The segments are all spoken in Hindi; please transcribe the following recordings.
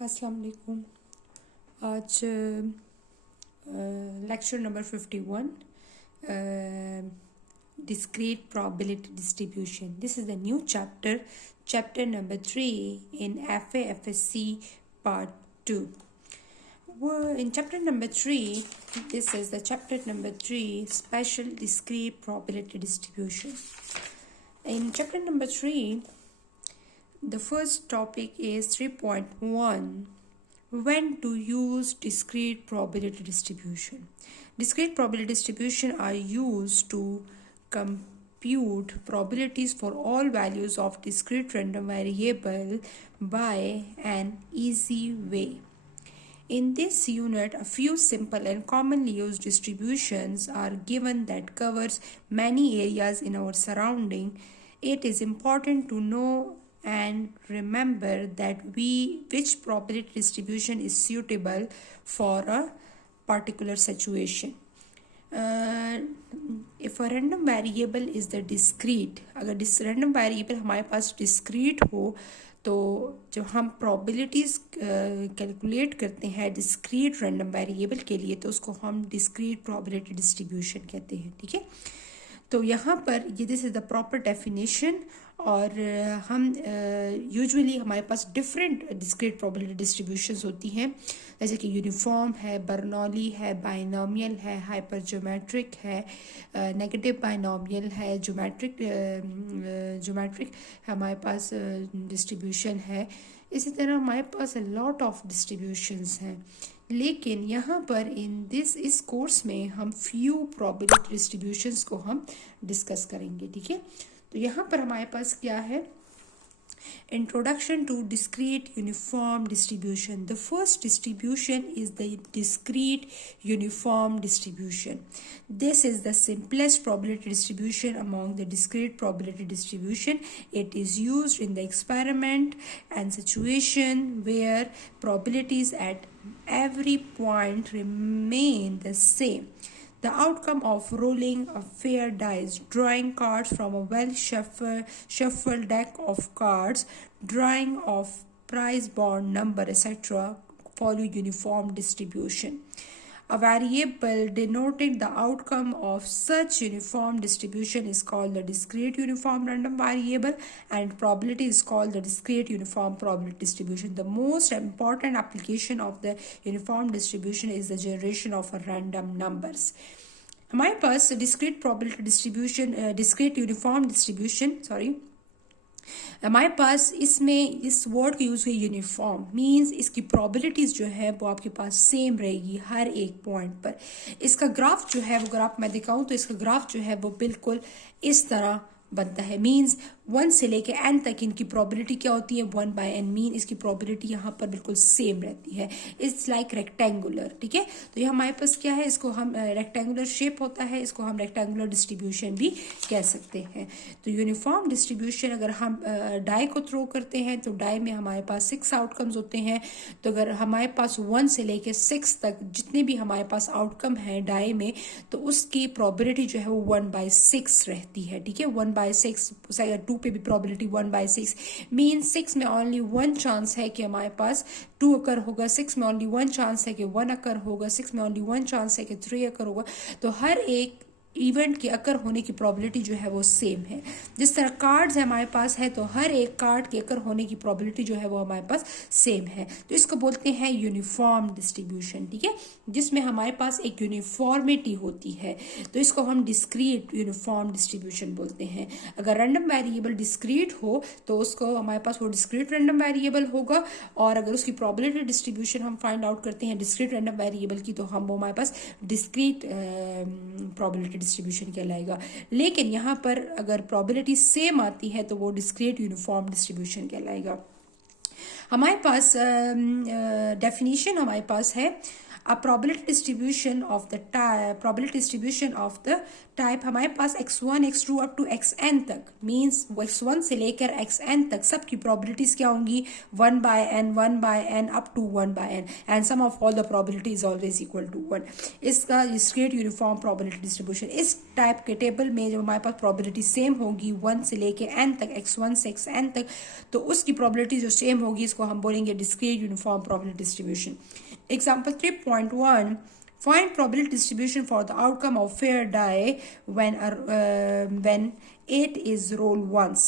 अस्सलाम वालेकुम। आज lecture number 51, discrete probability distribution. This is the new chapter number 3 in FAFSC part 2. In chapter number 3, this is the chapter number 3, special discrete probability distribution. In chapter number 3, the first topic is 3.1, when to use discrete probability distribution. Discrete probability distribution are used to compute probabilities for all values of discrete random variable by an easy way. In this unit, a few simple and commonly used distributions are given that covers many areas in our surrounding. It is important to know and remember that which probability distribution is suitable for a particular situation. If a random variable is the discrete, अगर random variable हमारे पास discrete हो तो जब हम probabilities कैलकुलेट करते हैं discrete random variable के लिए तो उसको हम discrete probability distribution कहते हैं, ठीक है। तो यहाँ पर ये this is the proper definition और हम यूजुअली हमारे पास डिफरेंट डिस्क्रीट प्रोबेबिलिटी डिस्ट्रीब्यूशंस होती हैं, जैसे कि यूनिफॉर्म है, बर्नौली है, बाइनोमियल है, हाइपर ज्योमेट्रिक है, नेगेटिव बाइनोमियल है, ज्योमेट्रिक हमारे पास डिस्ट्रीब्यूशन है। इसी तरह हमारे पास लॉट ऑफ डिस्ट्रीब्यूशंस हैं, लेकिन यहाँ पर इस कोर्स में हम फ्यू प्रोबेबिलिटी डिस्ट्रीब्यूशंस को हम डिस्कस करेंगे, ठीक है। तो यहाँ पर हमारे पास क्या है, Introduction to discrete uniform distribution. The first distribution is the discrete uniform distribution. This is the simplest probability distribution among the discrete probability distribution. It is used in the experiment and situation where probabilities at every point remain the same. The outcome of rolling a fair dice, drawing cards from a well-shuffled deck of cards, drawing of prize bond number, etc., follow uniform distribution. A variable denoting the outcome of such uniform distribution is called the discrete uniform random variable, and probability is called the discrete uniform probability distribution. The most important application of the uniform distribution is the generation of random numbers. हमारे पास discrete probability distribution, discrete uniform distribution, हमारे पास इसमें इस वर्ड का यूज़ हुई यूनिफॉर्म, मींस इसकी प्रोबेबिलिटीज़ जो है वो आपके पास सेम रहेगी हर एक पॉइंट पर। इसका ग्राफ जो है वो अगर आप मैं दिखाऊं तो इसका ग्राफ जो है वो बिल्कुल इस तरह बनता है, मींस 1 से लेके n तक इनकी प्रोबेबिलिटी क्या होती है 1/n, मीन इसकी प्रोबेबिलिटी यहाँ पर बिल्कुल सेम रहती है। इट्स लाइक रेक्टेंगुलर, ठीक है। तो ये हमारे पास क्या है, इसको हम रेक्टेंगुलर शेप होता है, इसको हम रेक्टेंगुलर डिस्ट्रीब्यूशन भी कह सकते हैं। तो यूनिफॉर्म डिस्ट्रीब्यूशन अगर हम डाई को थ्रो करते हैं तो डाई में हमारे पास 6 आउटकम्स होते हैं। तो अगर हमारे पास 1 से लेके 6 तक जितने भी हमारे पास आउटकम हैं डाई में, तो उसकी प्रोबेबिलिटी जो है वो 1/6 रहती है, ठीक है। 1/6, 2 पे भी प्रोबेबिलिटी 1/6, मीन 6 में ओनली 1 चांस है कि हमारे पास 2 अकर होगा, 6 में ओनली 1 चांस है कि 1 अकर होगा, 6 में ओनली 1 चांस है कि 3 अकर होगा। तो हर एक इवेंट के अकर होने की प्रोबेबिलिटी जो है वो सेम है। जिस तरह कार्ड्स है हमारे पास है तो हर एक कार्ड के अकर होने की प्रोबेबिलिटी जो है वो हमारे पास सेम है। तो इसको बोलते हैं यूनिफॉर्म डिस्ट्रीब्यूशन, ठीक है, जिसमें हमारे पास एक यूनिफॉर्मिटी होती है। तो इसको हम डिस्क्रीट यूनिफॉर्म डिस्ट्रीब्यूशन बोलते हैं। अगर रैंडम वेरिएबल डिस्क्रीट हो तो उसको हमारे पास वो डिस्क्रीट रैंडम वेरिएबल होगा, और अगर उसकी प्रोबेबिलिटी डिस्ट्रीब्यूशन हम फाइंड आउट करते हैं डिस्क्रीट रैंडम वेरिएबल की, तो हम वो हमारे पास डिस्क्रीट प्रोबेबिलिटी डिस्ट्रीब्यूशन कहलाएगा। लेकिन यहाँ पर अगर प्रोबेबिलिटी सेम आती है तो वो डिस्क्रीट यूनिफॉर्म डिस्ट्रीब्यूशन कहलाएगा। हमारे पास डेफिनेशन हमारे पास है, अब probability distribution of the type हमारे पास x1 x2 up to xn तक, मीन्स x1 से लेकर xn तक सबकी प्रोबेबिलिटीज क्या होंगी 1/n up to 1/n, and sum of all the probability is always equal to 1। इसका डिस्क्रीट यूनिफॉर्म प्रोबेबिलिटी डिस्ट्रीब्यूशन, इस टाइप के टेबल में जब हमारे पास प्रोबेबिलिटी सेम होगी 1 से लेकर n तक, x1 से xn तक, तो उसकी प्रोबेबिलिटी जो सेम होगी इसको हम बोलेंगे discrete uniform probability distribution. Example 3.1, find probability distribution for the outcome of fair die when 8 is rolled once.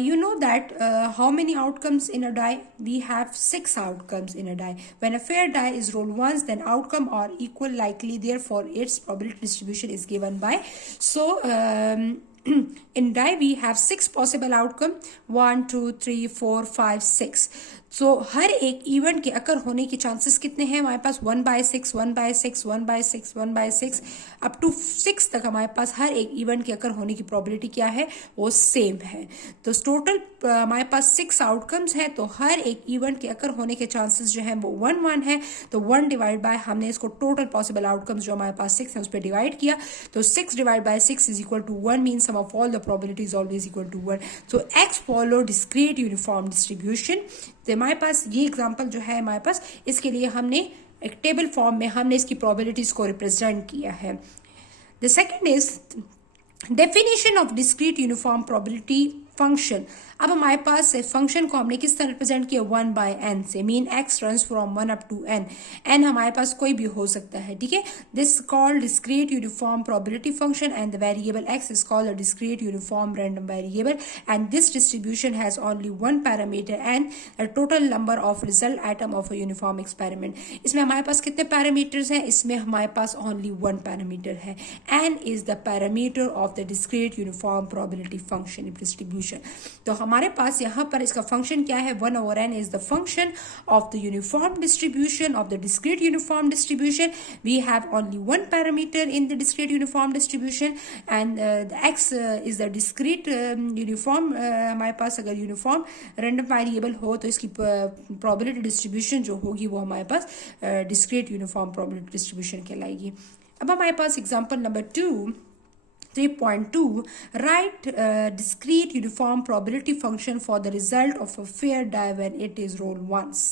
You know that how many outcomes in a die? We have 6 outcomes in a die. When a fair die is rolled once, then outcome are equal likely, therefore its probability distribution is given by. So in die we have 6 possible outcome, 1 2 3 4 5 6. सो हर एक इवेंट के अकर होने के चांसेस कितने हैं हमारे पास 1/6 1/6 1/6 1/6 अप टू 6 तक हमारे पास हर एक इवेंट के अकर होने की प्रोबेबिलिटी क्या है, वो सेम है। तो टोटल हमारे पास 6 आउटकम्स हैं, तो हर एक इवेंट के अकर होने के चांसेस जो है वो 1/1 है। तो 1 डिवाइड बाय हमने इसको टोटल पॉसिबल आउटकम्स जो हमारे पास 6 है उस पर डिवाइड किया, तो 6 divide by 6 is equal to 1, mean sum of all the probability is always equal to 1। So X follow discrete uniform distribution. तो हमारे पास ये एग्जांपल जो है हमारे पास, इसके लिए हमने एक टेबल फॉर्म में हमने इसकी प्रोबेबिलिटीज को रिप्रेजेंट किया है। The second is definition of discrete uniform probability function. अब हमारे पास फंक्शन को हमने किस तरह रिप्रेजेंट किया 1/n से, mean x runs from 1 up to n, n हमारे पास कोई भी हो सकता है, ठीक है। This called discrete uniform probability function and the variable x is called a discrete uniform random variable and this distribution has only one parameter and the total number of result item of a uniform experiment. इसमें हमारे पास कितने पैरामीटर्स हैं, इसमें हमारे पास ओनली वन पैरामीटर है, n is the parameter of the discrete uniform probability function distribution. तो हमारे पास यहाँ पर इसका फंक्शन क्या है, 1/n is the function of the uniform distribution of the discrete uniform distribution. We have only one parameter in the discrete uniform distribution and the x is the discrete uniform. हमारे पास अगर यूनिफॉर्म रैंडम वेरिएबल हो तो इसकी प्रोबेबिलिटी डिस्ट्रीब्यूशन जो होगी वो हमारे पास डिस्क्रीट यूनिफॉर्म प्रोबेबिलिटी डिस्ट्रीब्यूशन कहलाएगी। अब हमारे पास example number 3.2, write discrete uniform probability function for the result of a fair die when it is rolled once.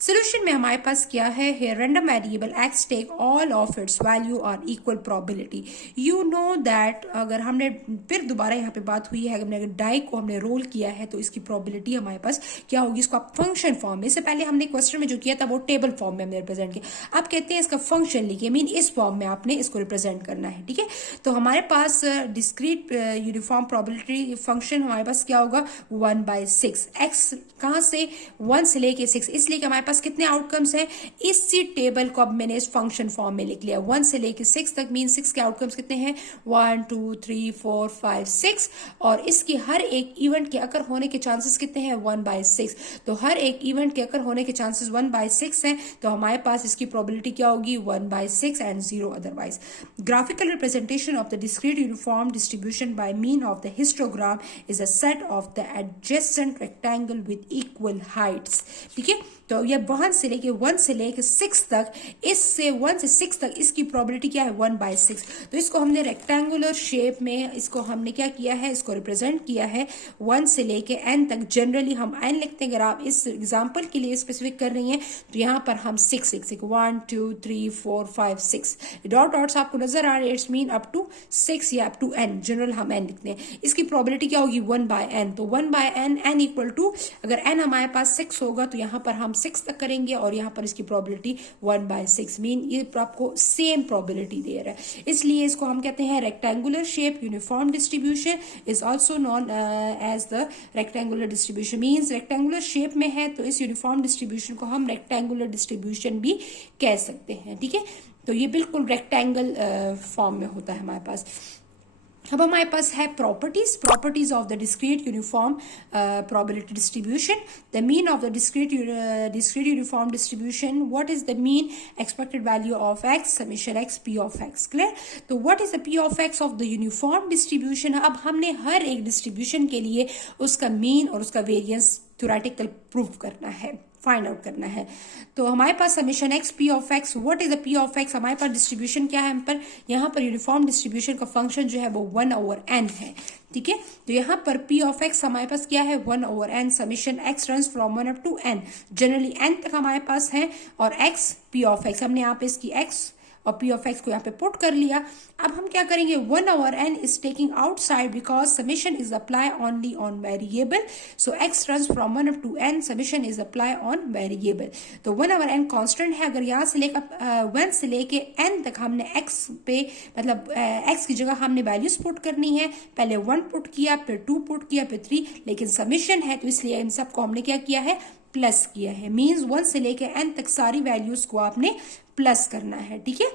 Solution में हमारे पास क्या है, here random variable x take all of its value or equal probability. You know that अगर हमने फिर दोबारा यहाँ पे बात हुई है, हमने अगर डाई को हमने रोल किया है तो इसकी प्रोबेबिलिटी हमारे पास क्या होगी, इसको आप फंक्शन फॉर्म में, इससे पहले हमने क्वेश्चन में जो किया था वो टेबल फॉर्म में हमने रिप्रेजेंट किया, अब कहते हैं इसका फंक्शन लिखिए, मीन इस फॉर्म में आपने इसको रिप्रेजेंट करना है, ठीक है। तो हमारे पास डिस्क्रीट यूनिफॉर्म प्रोबेबिलिटी फंक्शन हमारे पास क्या होगा 1/6, x कहाँ से 1 से लेके 6, इसलिए कि हमारे पास कितने आउटकम्स हैं, इसी टेबल को अब मैंने इस फंक्शन फॉर्म में लिख लिया, 1 से लेके 6 तक, मीन 6 के आउटकम्स कितने हैं 1 2 3 4 5 6, और इसकी हर एक इवेंट के अकर होने के चांसेस कितने हैं 1/6। तो हर एक इवेंट के अकर होने के चांसेस 1/6 हैं, तो हमारे पास इसकी प्रोबेबिलिटी क्या होगी 1/6 and 0 otherwise. Graphical representation of the discrete uniform distribution by mean of the histogram is a set of the adjacent rectangle with equal Heights, ठीक है। तो ये 1 से लेके 6 तक, इससे 1 से 6 तक इसकी प्रोबेबिलिटी क्या है 1/6। तो इसको हमने रेक्टेंगुलर शेप में इसको हमने क्या किया है, इसको रिप्रेजेंट किया है 1 से लेके n तक। जनरली हम n लिखते हैं, अगर आप इस एग्जांपल के लिए स्पेसिफिक कर रही हैं तो यहाँ पर हम 6 लिख सकते, 1 2 3 4 5 6 डॉट डॉट्स आपको नजर आ रहे हैं, इट्स मीन अप टू 6 या अप टू n, जनरल हम n लिखते हैं। इसकी प्रोबेबिलिटी क्या होगी 1/n, तो 1/n n इक्वल टू, अगर n हमारे पास 6 होगा तो यहाँ पर हम 6 तक करेंगे और यहाँ पर इसकी प्रोबेबिलिटी 1/6, मीन ये आपको सेम प्रोबेबिलिटी दे रहा है, इसलिए इसको हम कहते हैं rectangular shape uniform distribution is also known as the rectangular distribution. Means rectangular shape में है तो इस यूनिफॉर्म डिस्ट्रीब्यूशन को हम रेक्टेंगुलर डिस्ट्रीब्यूशन भी कह सकते हैं, ठीक है। तो ये बिल्कुल रेक्टेंगल फॉर्म में होता है हमारे पास। अब हमारे पास है properties of the discrete uniform probability distribution. The mean of the discrete uniform distribution, what is the mean expected value of x summation x p of x, clear. तो what is the p of x of the uniform distribution. अब हमने हर एक डिस्ट्रीब्यूशन के लिए उसका मीन और उसका वेरिएंस थ्योरेटिकल प्रूव करना है, फाइंड आउट करना है। तो हमारे पास summation x p of x, what is the p of x, हमारे पास डिस्ट्रीब्यूशन क्या है, हम पर यहाँ पर यूनिफॉर्म डिस्ट्रीब्यूशन का फंक्शन जो है वो 1/n है, ठीक है। तो यहाँ पर पी ऑफ एक्स हमारे पास क्या है 1/n, summation X runs from 1 up to n, generally n तक हमारे पास है, और x पी ऑफ एक्स, हमने यहाँ पे इसकी x और पी ऑफ एक्स को यहाँ पे पुट कर लिया। अब हम क्या करेंगे 1/n is taking outside because summation is apply only on variable, so x runs from 1 up to n, summation is apply on variable. तो 1/n कांस्टेंट है, अगर यहाँ से लेकर 1 से लेके n तक हमने x पे मतलब x की जगह हमने वैल्यूज पुट करनी है, पहले 1 पुट किया, फिर 2 पुट किया, फिर 3, लेकिन समेशन है तो इसलिए इन सबको हमने क्या किया है, प्लस किया है। मींस 1 से लेके n तक सारी वैल्यूज को आपने प्लस करना है, ठीक है।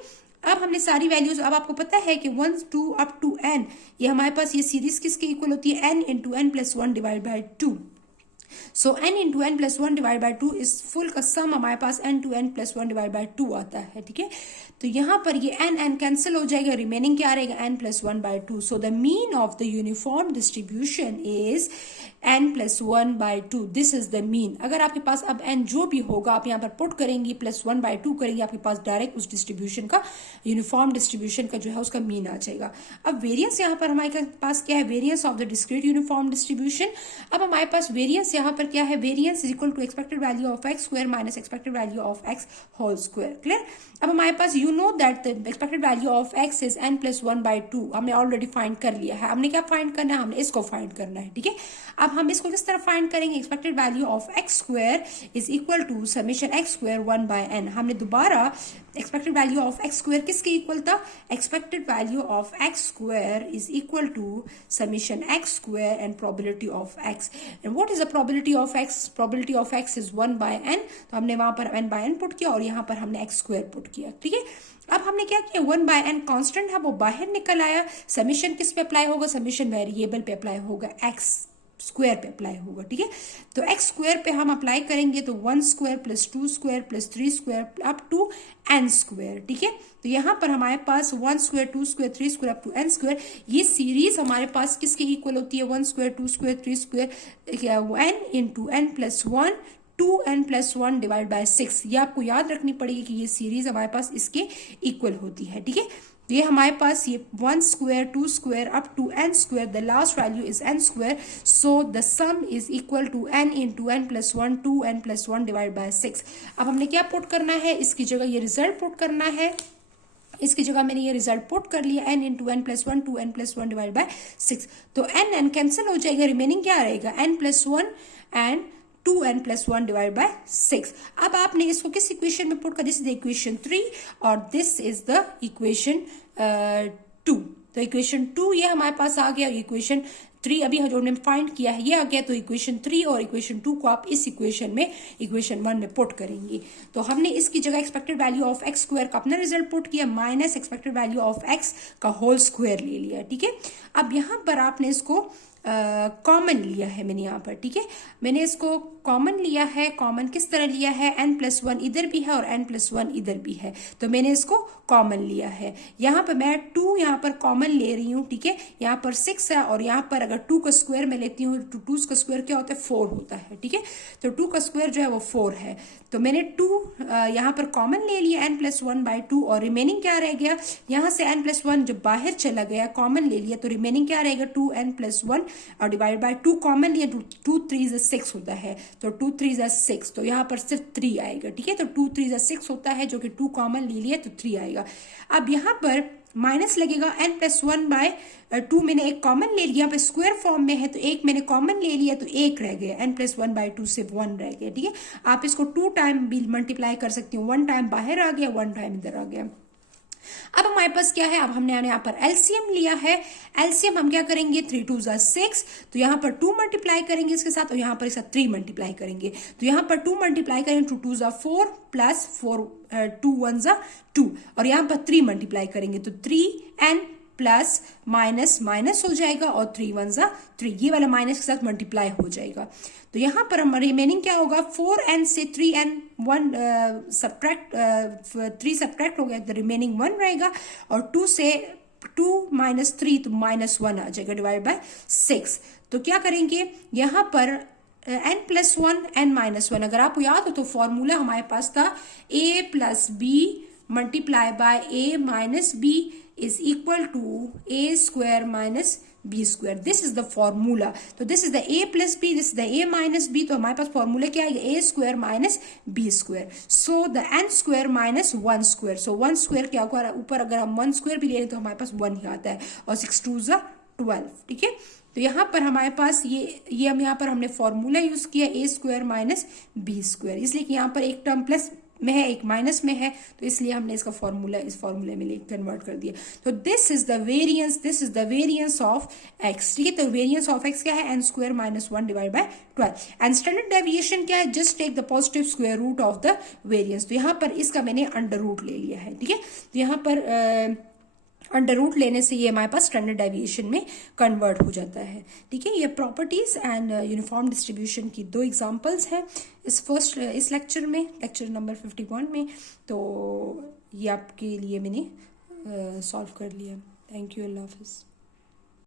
अब हमने सारी वैल्यूज, अब आपको पता है कि 1 2 अप टू n, ये हमारे पास ये सीरीज किसके इक्वल होती है, n into n plus 1 divide by 2। So n into n plus 1 divide by 2 इस फुल का सम हमारे पास n to n plus 1 divide by 2 आता है, ठीक है। तो यहाँ पर ये n कैंसिल हो जाएगा, रिमेनिंग क्या रहेगा n plus 1 by 2। So the mean of the uniform distribution is n plus 1 by 2, this is the mean. अगर आपके पास अब n जो भी होगा आप यहाँ पर पुट करेंगी, प्लस 1 बाई 2 करेंगे, आपके पास डायरेक्ट उस डिस्ट्रीब्यूशन का, यूनिफॉर्म डिस्ट्रीब्यूशन का जो है उसका मीन आ जाएगा। अब वेरियंस यहाँ पर हमारे पास क्या है, variance of the discrete uniform distribution. अब हमारे पास वेरियंस यहाँ पर क्या है, variance is equal to expected value of x square minus expected value of x whole square, clear. अब हमारे पास you know that the expected value of x is n plus 1 by 2, हमने ऑलरेडी फाइंड कर लिया है। हमने क्या फाइंड करना है, हमने इसको फाइंड करना है, ठीक है। अब हम इसको किस तरह फाइंड करेंगे, expected value of x square is equal to summation X square 1 by n। हमने दोबारा expected value of x square किसके इक्वल था, expected value of x square is equal to summation X square and probability of X. And what is the probability of X, probability of x is 1 by n, तो हमने वहां पर n बाय n पुट किया और यहाँ पर हमने एक्स स्क्वायर पुट किया, ठीक है। अब हमने क्या किया, 1 बाय n कांस्टेंट है वो बाहर निकल आया, समेशन किस पे अप्लाई होगा, समेशन वेरिएबल पे अप्लाई होगा, एक्स स्क्वायर पे अप्लाई होगा, ठीक है। तो एक्स स्क्वायर पे हम अप्लाई करेंगे तो 1 square plus 2 square plus 3 square up to n square, ठीक है। तो यहाँ पर हमारे पास 1 square 2 square 3 square up to n square, ये सीरीज हमारे पास किसके इक्वल होती है, 1 square 2 square 3 square n into n plus 1 2n plus 1 divide by 6। ये आपको याद रखनी पड़ेगी कि ये सीरीज हमारे पास इसके इक्वल होती है, ठीक है। ये हमारे पास ये 1 square 2 square up to n square, the last value is n square, so the sum is equal to n into n plus 1 2n plus 1 divide by 6। अब हमने क्या पुट करना है, इसकी जगह ये रिजल्ट पुट करना है, इसकी जगह मैंने ये रिजल्ट पुट कर लिया, n into n plus 1 2n plus 1 divide by 6। तो n कैंसिल हो जाएगा, रिमेनिंग क्या रहेगा, n plus 1 and 2n plus 1 divide by 6। अब आपने इसको किस इक्वेशन में पुट कर, दिस इज द इक्वेशन 3 और दिस इज द इक्वेशन 2। तो इक्वेशन 2 ये हमारे पास आ गया, इक्वेशन 3 अभी जो हमने फाइंड किया है ये आ गया। तो इक्वेशन 3 और इक्वेशन 2 को आप इस इक्वेशन में, इक्वेशन 1 में पुट करेंगे। तो हमने इसकी जगह expected value of x square का अपना रिजल्ट पुट किया minus expected value of x का होल स्क्वायर ले लिया, ठीक है। अब यहाँ पर आपने इसको कॉमन लिया है मैंने यहाँ पर, ठीक है। मैंने इसको कॉमन लिया है, कॉमन किस तरह लिया है, n प्लस 1 इधर भी है और n प्लस 1 इधर भी है, तो मैंने इसको कॉमन लिया है। यहाँ पर मैं 2 यहाँ पर कॉमन ले रही हूँ, ठीक है। यहाँ पर 6 है और यहाँ पर अगर 2 का स्क्वायर मैं लेती हूँ तो 2 का स्क्वायर क्या होता है, 4 होता है, ठीक है। तो 2 का स्क्वायर जो है वो 4 है, तो मैंने 2 यहाँ पर कॉमन ले लिया n प्लस 1 बाई 2 और रिमेनिंग क्या रह गया, यहाँ से n प्लस 1 जब बाहर चला गया कॉमन ले लिया तो रिमेनिंग क्या रहेगा 2n प्लस 1 और डिवाइड बाय 2 कॉमन लिया, 2 3 6 होता है, तो 2 3 6, तो यहाँ पर सिर्फ 3 आएगा, ठीक है। तो 2 3 6 होता है जो कि 2 कॉमन ले लिया तो 3 आएगा। अब यहाँ पर माइनस लगेगा, n प्लस 1 बाय 2 मैंने एक कॉमन ले लिया, यहाँ पे स्क्वायर फॉर्म में है तो एक मैंने कॉमन ले लिया तो एक रह गया, n प्लस 1 बाय 2 से 1 रह गया, ठीक है। आप इसको 2 टाइम भी मल्टीप्लाई कर सकती हूँ, 1 टाइम बाहर आ गया 1 टाइम इधर आ गया। अब हमारे पास क्या है, अब हमने यहाँ पर एलसीएम लिया है, एलसीएम हम क्या करेंगे 3 2 6, तो यहाँ पर 2 मल्टीप्लाई करेंगे इसके साथ और यहाँ पर इसका 3 मल्टीप्लाई करेंगे, तो यहाँ पर 2 मल्टीप्लाई करेंगे 2 2 4 प्लस 4 2 1 2 और यहाँ पर 3 मल्टीप्लाई करेंगे तो 3n प्लस माइनस माइनस हो जाएगा और 3 1 3, ये वाला माइनस के साथ मल्टीप्लाई हो जाएगा। तो यहाँ पर हम रिमेनिंग क्या होगा, 4n से 3n 1 सब्ट्रैक्ट 3 सब्ट्रैक्ट हो गया तो रिमेनिंग 1 रहेगा और 2 से 2 माइनस 3 तो माइनस 1 आ जाएगा डिवाइड बाय 6। तो क्या करेंगे यहाँ पर n+1 n-1, अगर आपको याद हो तो फॉर्मूला हमारे पास था a+b multiply by a-b is equal to a² - b²। This is the formula. तो this is the a+b, this is the a-b। तो हमारे पास फॉर्मूला क्या है, a² - b²। So the n² - 1²। सो 1² क्या होगा, ऊपर अगर हम 1² भी ले लें तो हमारे पास 1 ही आता है, और 6 2 12। ठीक है, तो यहाँ पर हमारे पास ये हम यहाँ पर हमने फॉर्मूला यूज किया a² - b², इसलिए कि यहाँ पर एक टर्म प्लस में है, एक माइनस में है, तो इसलिए हमने इसका फॉर्मूला इस फॉर्मूले में कन्वर्ट कर दिया। तो this is the variance of x। ठीक है, तो वेरिएंस ऑफ x क्या है, n² - 1 divide by 12। And standard deviation क्या है, just take the positive square root of the variance. तो यहाँ पर इसका मैंने अंडर रूट ले लिया है। ठीक है, तो यहाँ पर अंडर रूट लेने से ये हमारे पास स्टैंडर्ड डेविएशन में कन्वर्ट हो जाता है। ठीक है, ये प्रॉपर्टीज एंड यूनिफॉर्म डिस्ट्रीब्यूशन की 2 एग्जांपल्स हैं इस लेक्चर में, लेक्चर नंबर 51 में। तो ये आपके लिए मैंने सॉल्व कर लिया। थैंक यू, अल्लाह हाफिज़।